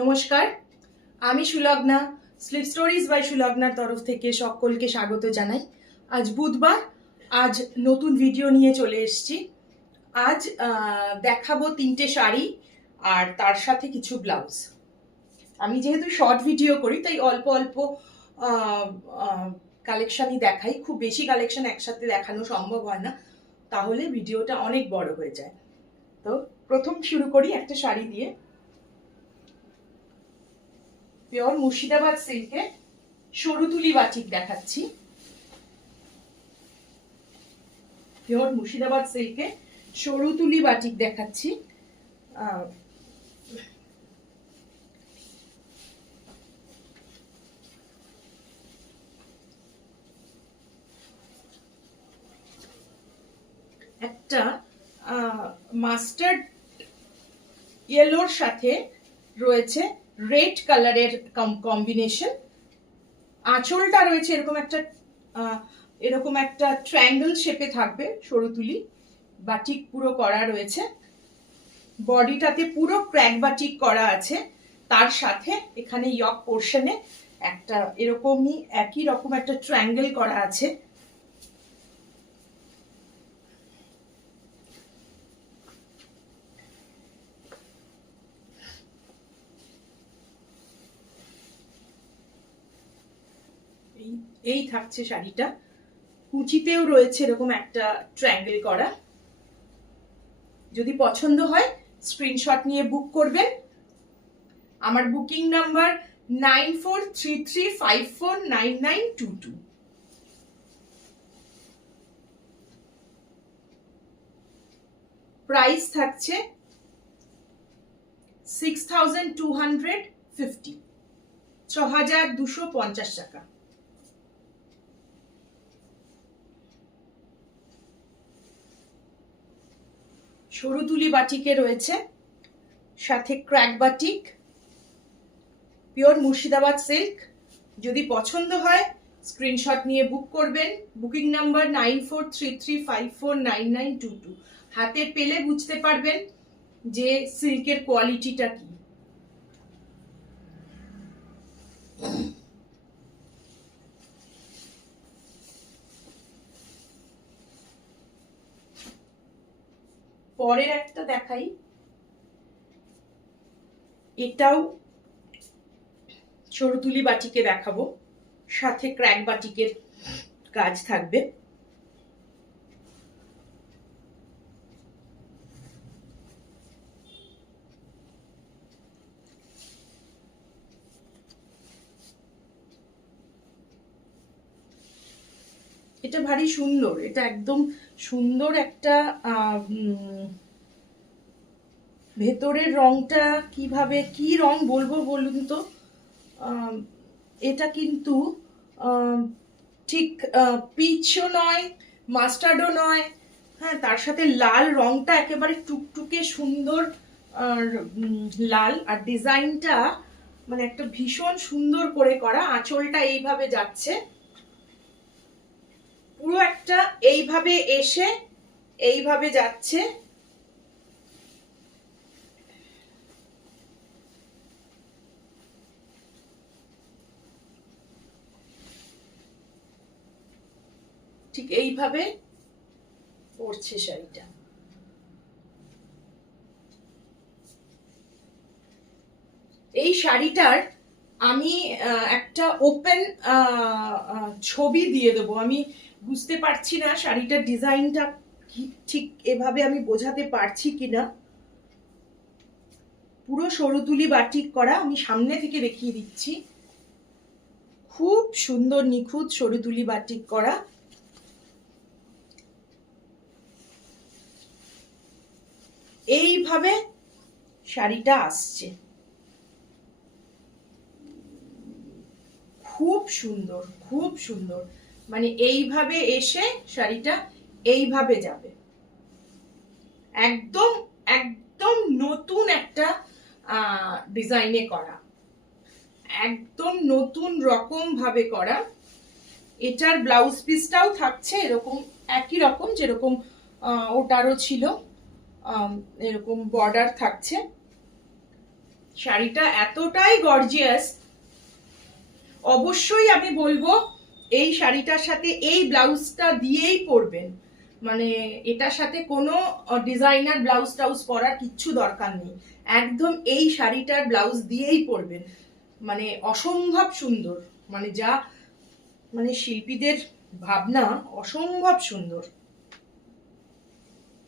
নমস্কার, আমি Sulagna. Slip stories by সুলগ্নার তরফ থেকে সকলকে স্বাগত জানাই। আজ বুধবার, আজ নতুন ভিডিও নিয়ে চলে এসেছি। আজ দেখাবো 3টে শাড়ি আর তার সাথে কিছু ব্লাউজ। আমি যেহেতু শর্ট ভিডিও করি তাই অল্প অল্প কালেকশনই দেখাই। খুব বেশি কালেকশন একসাথে দেখানো সম্ভব হয় না, তাহলে ভিডিওটা অনেক বড় হয়ে যায়। তো প্রথম শুরু করি একটা শাড়ি দিয়ে। পিওর মুর্শিদাবাদ সিল্কে সরু তুলি বাটিক দেখাচ্ছি। পিওর মুর্শিদাবাদ সিল্কে সরু তুলি বাটিক দেখাচ্ছি। একটা মাস্টার্ড ইয়েলোর সাথে রয়েছে রেড কালারের কম্বিনেশন। আঁচলটা রয়েছে এরকম একটা ট্রায়াঙ্গেল শেপে থাকবে, সরু তুলি বাটিক পুরো করা রয়েছে। বডিটাতে পুরো ক্র্যাক বাটিক করা আছে, তার সাথে এখানে ইয়ক পোর্শনে একটা এরকমই একই রকম একটা ট্রায়াঙ্গেল করা আছে। এই থাকছে শাড়িটা। কুচিতেও রয়েছে এরকম একটা ট্রায়াঙ্গেল করা। যদি পছন্দ হয় স্ক্রিনশট নিয়ে বুক করবেন। আমার বুকিং নাম্বার 9433549922। প্রাইস থাকছে 6250, 6250 টাকা। সরু তুলি বাটিকে রয়েছে, সাথে crack batik, pure Murshidabad silk. যদি পছন্দ হয় স্ক্রিনশট নিয়ে বুক করবেন। Booking number 9433549922। হাতে পেলে বুঝতে পারবেন যে সিল্কের কোয়ালিটিটা কি। পরের একটা দেখাই, এটাও সরু তুলি বাটিকে দেখাবো, সাথে ক্র্যাক বাটিকের কাজ থাকবে। এটা ভারী সুন্দর, এটা একদম সুন্দর একটা ভেতরের রংটা কিভাবে কি রং বলবো বলুন তো। এটা কিন্তু ঠিক পিচও নয়, মাস্টার্ডও নয়, হ্যাঁ, তার সাথে লাল রংটা একেবারে টুকটুকে সুন্দর লাল। আর ডিজাইনটা মানে একটা ভীষণ সুন্দর করে করা। আঁচলটা এইভাবে যাচ্ছে, পুরো একটা এইভাবে এসে এইভাবে যাচ্ছে। ঠিক এইভাবে পড়ছে শাড়িটা। এই শাড়িটার আমি একটা ওপেন ছবি দিয়ে দেবো। আমি বুঝতে পারছি না শাড়িটার ডিজাইনটা ঠিক এভাবে আমি বোঝাতে পারছি কিনা। পুরো সরু তুলি বাটিক করা, আমি সামনে থেকে দেখিয়ে দিচ্ছি। খুব সুন্দর নিখুঁত সরু তুলি বাটিক করা। এইভাবে শাড়িটা আসছে, খুব সুন্দর, খুব সুন্দর। মানে এইভাবে এসে শাড়িটা এইভাবে যাবে। একদম একদম নতুন একটা ডিজাইনে করা, একদম নতুন রকম ভাবে করা। এটার ব্লাউজ পিসটাও থাকছে এরকম একই রকম যেরকম ওটারও ছিল, এরকম বর্ডার থাকছে। শাড়িটা এতটাই গর্জিয়াস, অবশ্যই আমি বলবো এই শাড়িটার সাথে এই ব্লাউজটা দিয়েই পরবেন। মানে এটার সাথে কোনো ডিজাইনার ব্লাউজ টাউজ পরার কিচ্ছু দরকার নেই, একদম এই শাড়িটার ব্লাউজ দিয়েই পরবেন। মানে অসম্ভব সুন্দর, মানে যা মানে শিল্পীদের ভাবনা, অসম্ভব সুন্দর।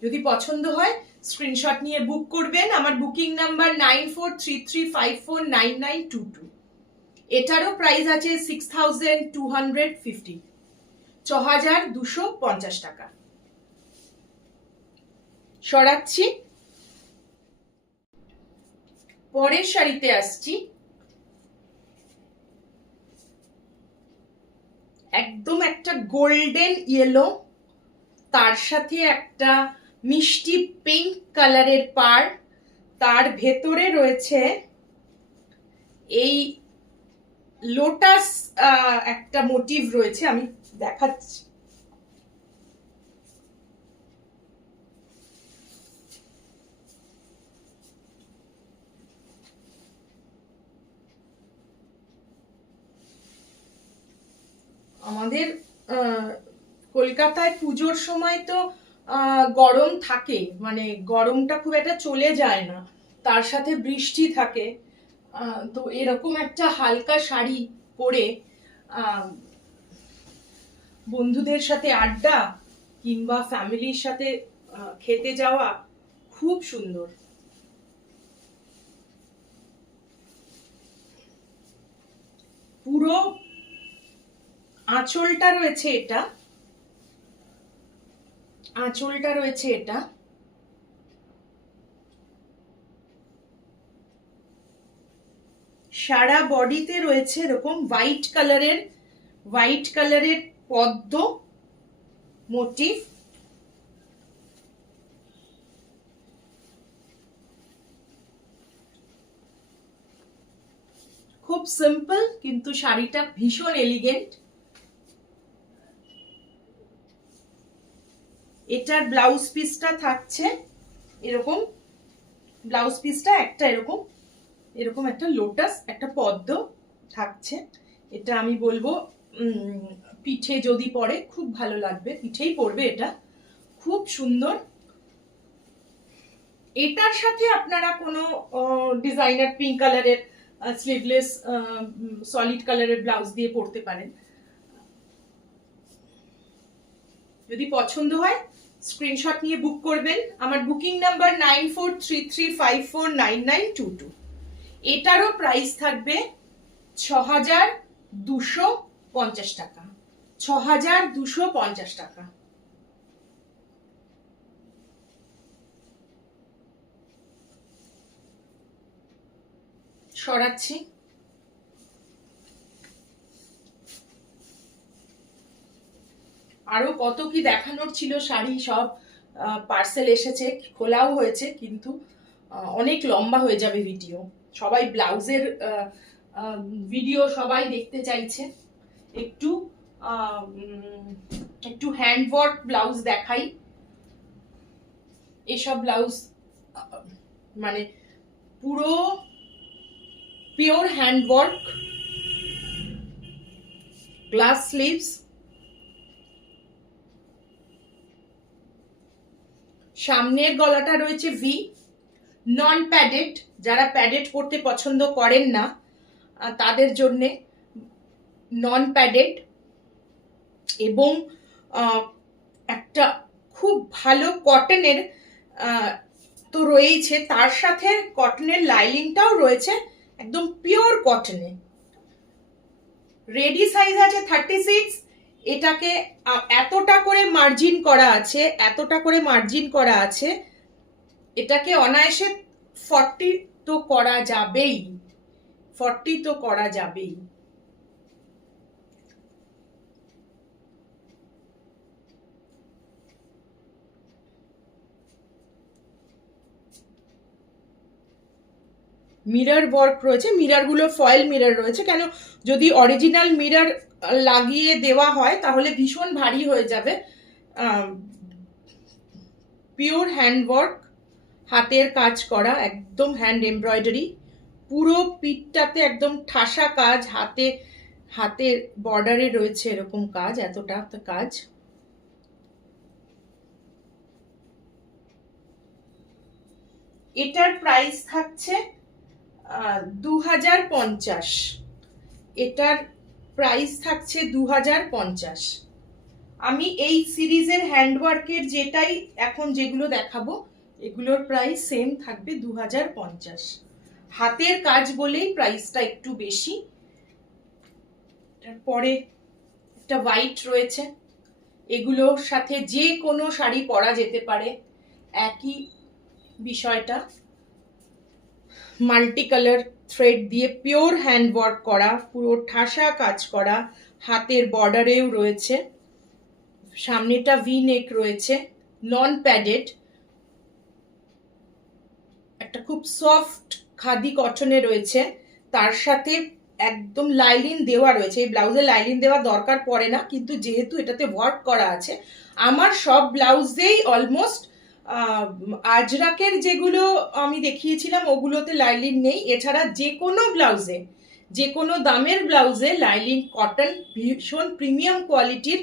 যদি পছন্দ হয় স্ক্রিনশট নিয়ে বুক করবেন। আমার বুকিং নাম্বার 9433549922। এটারও প্রাইস আছে 6250, 6250 টাকা। সরাচ্ছি, পরের শাড়িতে আসছি। একদম একটা গোল্ডেন ইয়েলো, তার সাথে একটা মিষ্টি পিঙ্ক কালারের পাড়, তার ভেতরে রয়েছে এই লোটাস একটা মোটিভ রয়েছে, আমি দেখাচ্ছি। আমাদের কলকাতায় পুজোর সময় তো গরম থাকে, মানে গরমটা খুব একটা চলে যায় না, তার সাথে বৃষ্টি থাকে। তো এরকম একটা হালকা শাড়ি পরে বন্ধুদের সাথে আড্ডা কিংবা ফ্যামিলির সাথে খেতে যাওয়া খুব সুন্দর। পুরো আঁচলটা রয়েছে এটা, আঁচলটা রয়েছে এটা, সারা বডিতে রয়েছে এরকম হোয়াইট কালারের পদ্ম মোটিভ। খুব সিম্পল কিন্তু শাড়িটা ভীষণ এলিগেন্ট। এটার ব্লাউজ পিসটা থাকছে এরকম, ব্লাউজ পিসটা একটা এরকম এরকম একটা লোটাস, একটা পদ্ম থাকছে। এটা আমি বলবো পিঠে যদি পরে খুব ভালো লাগবে, পিঠেই পরবে এটা, খুব সুন্দর। এটার সাথে আপনারা কোনো ডিজাইনার পিঙ্ক কালারের স্লিভলেস সলিড কালারের ব্লাউজ দিয়ে পরতে পারেন। যদি পছন্দ হয় স্ক্রিনশট নিয়ে বুক করবেন। আমার বুকিং নাম্বার 9433549922। এটারও প্রাইস থাকবে 6250 টাকা, 6250 টাকা। সরাচ্ছি, আরো কত কি দেখানোর ছিল শাড়ি, সব পার্সেল এসেছে, খোলাও হয়েছে, কিন্তু অনেক লম্বা হয়ে যাবে ভিডিও। সবাই ব্লাউজের ভিডিও সবাই দেখতে চাইছে, একটু একটু হ্যান্ডওয়ার্ক ব্লাউজ দেখাই। এসব ব্লাউজ মানে পুরো পিওর হ্যান্ডওয়ার্ক, গ্লাস স্লিভস, সামনের গলাটা রয়েছে ভি, নন প্যাডেড। যারা প্যাডেড পরতে পছন্দ করেন না তাদের জন্যে নন প্যাডেড, এবং একটা খুব ভালো কটনের তো রয়েছে, তার সাথে কটনের লাইনিংটাও রয়েছে একদম পিওর কটনে। রেডি সাইজ আছে 36। এটাকে এতটা করে মার্জিন করা আছে, এতটা করে মার্জিন করা আছে, এটাকে অনায়াসে 40 তো করা যাবেই, 40 তো করা যাবেই। মিরর ওয়ার্ক রয়েছে, মিররগুলো ফয়েল মিরর রয়েছে। কেন, যদি অরিজিনাল মিরর লাগিয়ে দেওয়া হয় তাহলে ভীষণ ভারী হয়ে যাবে। পিওর হ্যান্ডওয়ার্ক, হাতের কাজ করা, একদম হ্যান্ড এমব্রয়ডারি, পুরো পিঠটাতে একদম ঠাসা কাজ, হাতের বর্ডারে রয়েছে এরকম কাজ, এতটা কাজ। এটার প্রাইস থাকছে 2050। এটার প্রাইস থাকছে 2050। আমি এই সিরিজের হ্যান্ডওয়ার্কের এখন যেগুলো দেখাবো এগুলোর প্রাইস সেম থাকবে 2050। হাতের কাজ বলেই প্রাইসটা একটু বেশি। তারপরে একটা হোয়াইট রয়েছে, এগুলোর সাথে যে কোনো শাড়ি পরা যেতে পারে, একই বিষয়টা। মাল্টি কালার থ্রেড দিয়ে পিওর হ্যান্ডওয়ার্ক করা, পুরো ঠাসা কাজ করা, হাতের বর্ডারেও রয়েছে, সামনেটা ভি নেক রয়েছে, নন প্যাডেড, একটা খুব সফট খাদি কটনে রয়েছে, তার সাথে একদম লাইলিন দেওয়া রয়েছে। এই ব্লাউজে লাইলিন দেওয়া দরকার পড়ে না, কিন্তু যেহেতু এটাতে ওয়ার্ক করা আছে, আমার সব ব্লাউজেই অলমোস্ট আজরাকের যেগুলো আমি দেখিয়েছিলাম ওগুলোতে লাইলিন নেই। এছাড়া যে কোনো ব্লাউজে, যে কোনো দামের ব্লাউজে লাইলিন, কটন ভীষণ প্রিমিয়াম কোয়ালিটির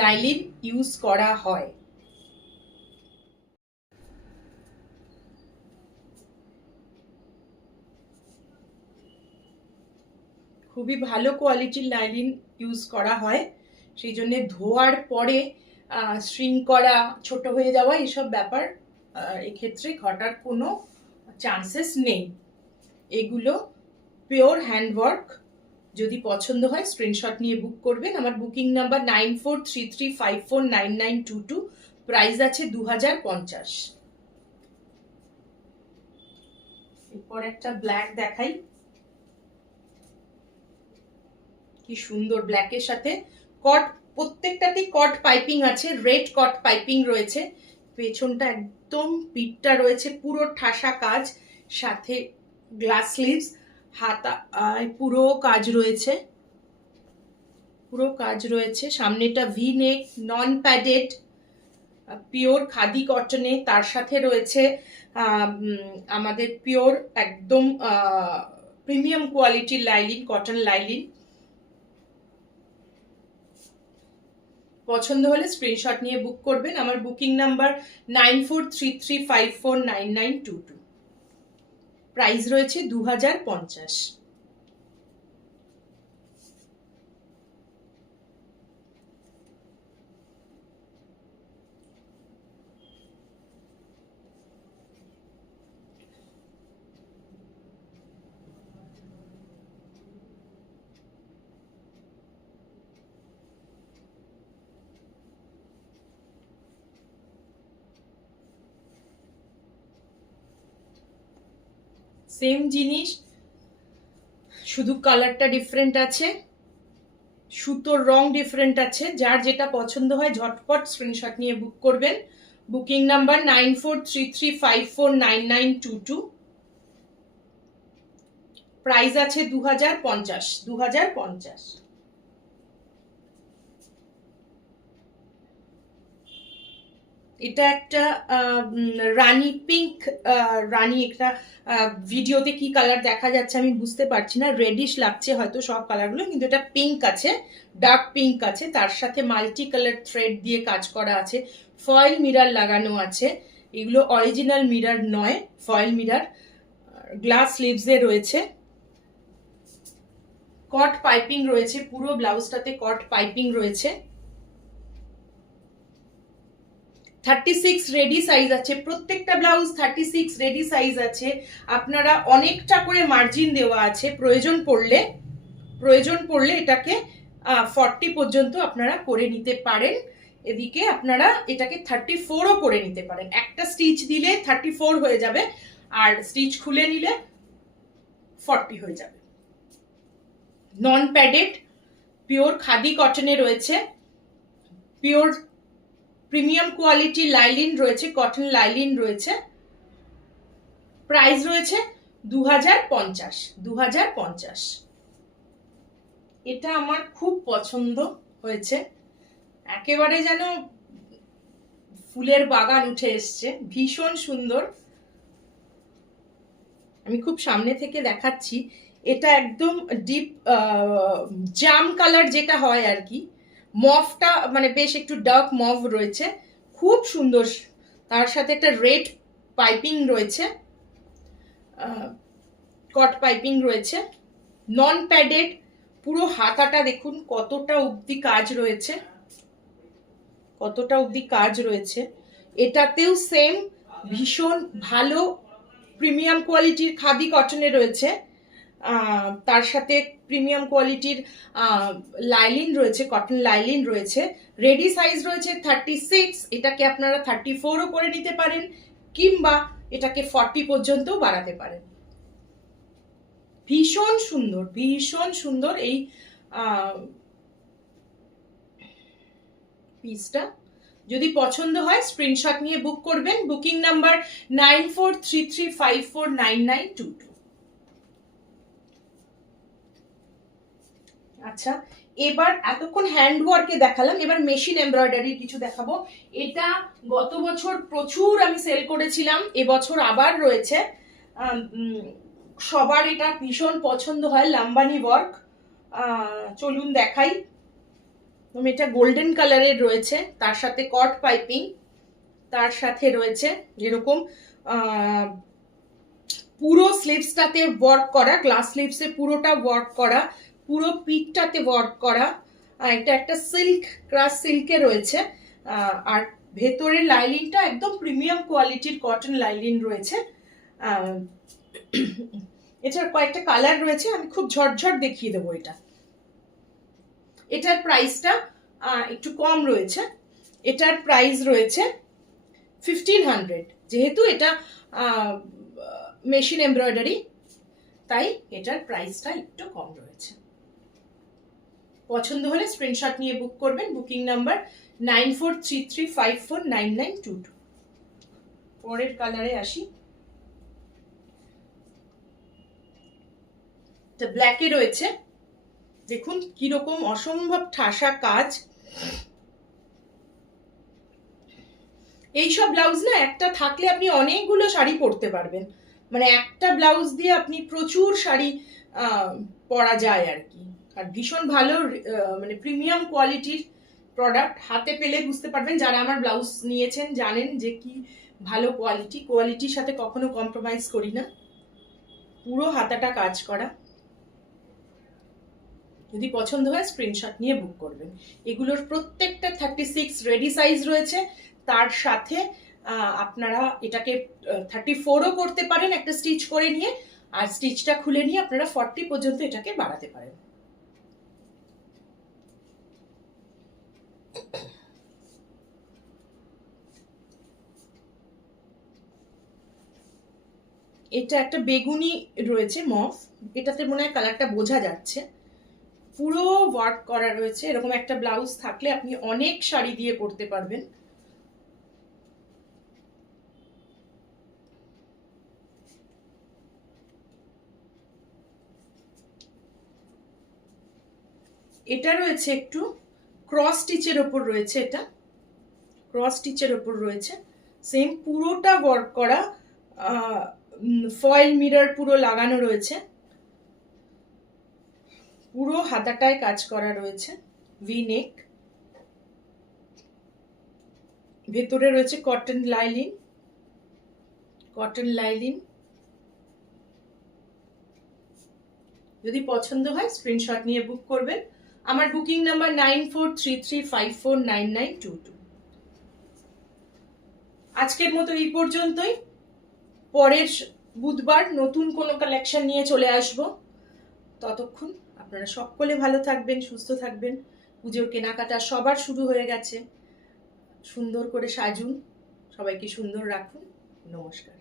লাইলিন ইউজ করা হয়। খুবই ভালো কোয়ালিটির লাইলিন ইউজ করা হয়, সেই জন্য ধোয়ার পরে স্ট্রিং করা, ছোট হয়ে যাওয়া এসব ব্যাপার এক্ষেত্রে ঘটার কোনো চান্সেস নেই। এগুলো পিওর হ্যান্ডওয়ার্ক। যদি পছন্দ হয় স্ক্রিনশট নিয়ে বুক করবেন। আমার বুকিং নাম্বার 9433549922। প্রাইস আছে 2050। এরপর একটা ব্ল্যাক দেখাই, কি সুন্দর ব্ল্যাকের সাথে কট, প্রত্যেকটাতেই কট পাইপিং আছে, রেড কট পাইপিং রয়েছে, পেছনটা একদম পিঠটা রয়েছে পুরো ঠাসা কাজ, সাথে গ্লাস স্লিভস, হাতা পুরো কাজ রয়েছে, পুরো কাজ রয়েছে, সামনেটা V neck, non padded, pure khadi কটনে, তার সাথে রয়েছে আমাদের পিওর একদম প্রিমিয়াম কোয়ালিটির লাইলিন, কটন লাইলিন। পছন্দ হলে স্ক্রিনশট নিয়ে বুক করবেন। আমার বুকিং নাম্বার 9433549922। প্রাইস রয়েছে 2050। সেম জিনিস, শুধু কালারটা ডিফারেন্ট আছে, সুতোর রং ডিফারেন্ট আছে। যার যেটা পছন্দ হয় ঝটপট স্ক্রিনশট নিয়ে বুক করবেন। Booking number 9433549922। প্রাইস আছে 2050। এটা একটা রানী পিঙ্ক, রানী একটা ভিডিওতে কি কালার দেখা যাচ্ছে আমি বুঝতে পারছি না, রেডিশ লাগছে হয়তো সব কালারগুলো, কিন্তু এটা পিঙ্ক আছে, ডার্ক পিঙ্ক আছে, তার সাথে মাল্টি কালার থ্রেড দিয়ে কাজ করা আছে, ফয়েল মিরর লাগানো আছে। এগুলো অরিজিনাল মিরর নয়, ফয়েল মিরর, গ্লাস স্লিভসে রয়েছে, কট পাইপিং রয়েছে, পুরো ব্লাউজটাতে কট পাইপিং রয়েছে। 36 রেডি সাইজ আছে, প্রত্যেকটা ব্লাউজ 36 রেডি সাইজ আছে। আপনারা অনেকটা করে মার্জিন দেওয়া আছে, প্রয়োজন পড়লে এটাকে 40 পর্যন্ত আপনারা করে নিতে পারেন। এদিকে আপনারা এটাকে 34ও করে নিতে পারেন। একটা স্টিচ দিলে 34 হয়ে যাবে, আর স্টিচ খুলে নিলে 40 হয়ে যাবে। নন প্যাডেড, পিওর খাদি কটনে রয়েছে, পিওর প্রিমিয়াম কোয়ালিটি লাইলিন রয়েছে, কটন লাইলিন রয়েছে। প্রাইস রয়েছে 2050। এটা আমার খুব পছন্দ হয়েছে, একেবারে যেন ফুলের বাগান উঠে এসছে, ভীষণ সুন্দর। আমি খুব সামনে থেকে দেখাচ্ছি। এটা একদম ডিপ জাম কালার যেটা হয় আর কি, মভটা মানে বেশ একটু ডার্ক মভ রয়েছে, খুব সুন্দর। তার সাথে একটা রেড পাইপিং রয়েছে, কট পাইপিং রয়েছে, নন প্যাডেড। পুরো হাতাটা দেখুন কতটা অবধি কাজ রয়েছে, কতটা অবধি কাজ রয়েছে। এটাতেও সেম ভীষণ ভালো প্রিমিয়াম কোয়ালিটির খাদি কটনে রয়েছে, তার সাথে প্রিমিয়াম কোয়ালিটির লাইলিন রয়েছে, কটন লাইলিন রয়েছে। রেডি সাইজ রয়েছে 36, এটাকে আপনারা 34ও করে নিতে পারেন, কিংবা এটাকে 40 পর্যন্তও বাড়াতে পারেন। ভীষণ সুন্দর, ভীষণ সুন্দর এই পিসটা। যদি পছন্দ হয় স্ক্রিনশট নিয়ে বুক করবেন। Booking number 9433549922। আচ্ছা, এবার এতক্ষণ হ্যান্ডওয়ার্কে দেখালাম, এবার মেশিন এমব্রয়ডারির কিছু দেখাবো। এটা গত বছর প্রচুর আমি সেল করেছিলাম, এবছর আবার রয়েছে। সবার এটা ভীষণ পছন্দ হয়, লাম্বানি ওয়ার্ক। চলুন দেখাই। এটা গোল্ডেন কালারের রয়েছে, তার সাথে কট পাইপিং, তার সাথে রয়েছে যেরকম পুরো স্লিভসটাতে ওয়ার্ক করা, গ্লাস স্লিভসে পুরোটা ওয়ার্ক করা, পুরো পিঠটাতে ওয়ার্ক করা। এটা একটা সিল্ক, ক্রাশ সিল্কে রয়েছে। আর ভেতরের লাইলিনটা একদম প্রিমিয়াম কোয়ালিটির কটন লাইলিন রয়েছে। এটার কয়েকটা কালার রয়েছে, আমি খুব ঝটঝট দেখিয়ে দেবো। এটার প্রাইসটা একটু কম রয়েছে। এটার প্রাইস রয়েছে 1500। যেহেতু এটা মেশিন এমব্রয়ডারি, তাই এটার প্রাইসটা একটু কম রয়েছে। পছন্দ হলে স্ক্রিনশট নিয়ে বুক করবেন। Booking number 9433549922। পরের কালারে আসি। এটা ব্ল্যাকে রয়েছে, দেখুন কিরকম অসম্ভব ঠাসা কাজ। এইসব ব্লাউজ না একটা থাকলে আপনি অনেকগুলো শাড়ি পরতে পারবেন, মানে একটা ব্লাউজ দিয়ে আপনি প্রচুর শাড়ি পরা যায় আর কি। আর ভীষণ ভালো মানে প্রিমিয়াম কোয়ালিটির প্রোডাক্ট, হাতে পেলে বুঝতে পারবেন। যারা আমার ব্লাউজ নিয়েছেন জানেন যে কি ভালো কোয়ালিটি, কোয়ালিটির সাথে কখনো কম্প্রোমাইজ করি না। পুরো হাতাটা কাজ করা। যদি পছন্দ হয় স্ক্রিনশট নিয়ে বুক করবেন। এগুলোর প্রত্যেকটা 36 রেডি সাইজ রয়েছে, তার সাথে আপনারা এটাকে 34ও করতে পারেন একটা স্টিচ করে নিয়ে, আর স্টিচটা খুলে নিয়ে আপনারা 40 পর্যন্ত এটাকে বাড়াতে পারেন। এটা একটা বেগুনি রয়েছে মফ, এটাতে মনে হয় কালারটা বোঝা যাচ্ছে। পুরো ওয়ার্ক করা রয়েছে। এরকম একটা ব্লাউজ থাকলে আপনি অনেক শাড়ি দিয়ে পরতে পারবেন। এটা রয়েছে একটু ক্রস স্টিচের ওপর রয়েছে, এটা ক্রস স্টিচের ওপর রয়েছে, সেম পুরোটা ওয়ার্ক করা, ফয়েল মিরর পুরো লাগানো রয়েছে, পুরো হাতাটায় কাজ করা রয়েছে, ভি নেক। ভেতরে রয়েছে কটন লাইলিন, কটন লাইলিন। যদি পছন্দ হয় স্ক্রিনশট নিয়ে বুক করবেন। আমার বুকিং নাম্বার 9433549922। আজকের মতো এই পর্যন্তই। পরের বুধবার নতুন কোনো কালেকশন নিয়ে চলে আসব। ততক্ষণ আপনারা সকলে ভালো থাকবেন, সুস্থ থাকবেন। পুজোর কেনাকাটা সবার শুরু হয়ে গেছে। সুন্দর করে সাজুন, সবাইকে সুন্দর রাখুন। নমস্কার।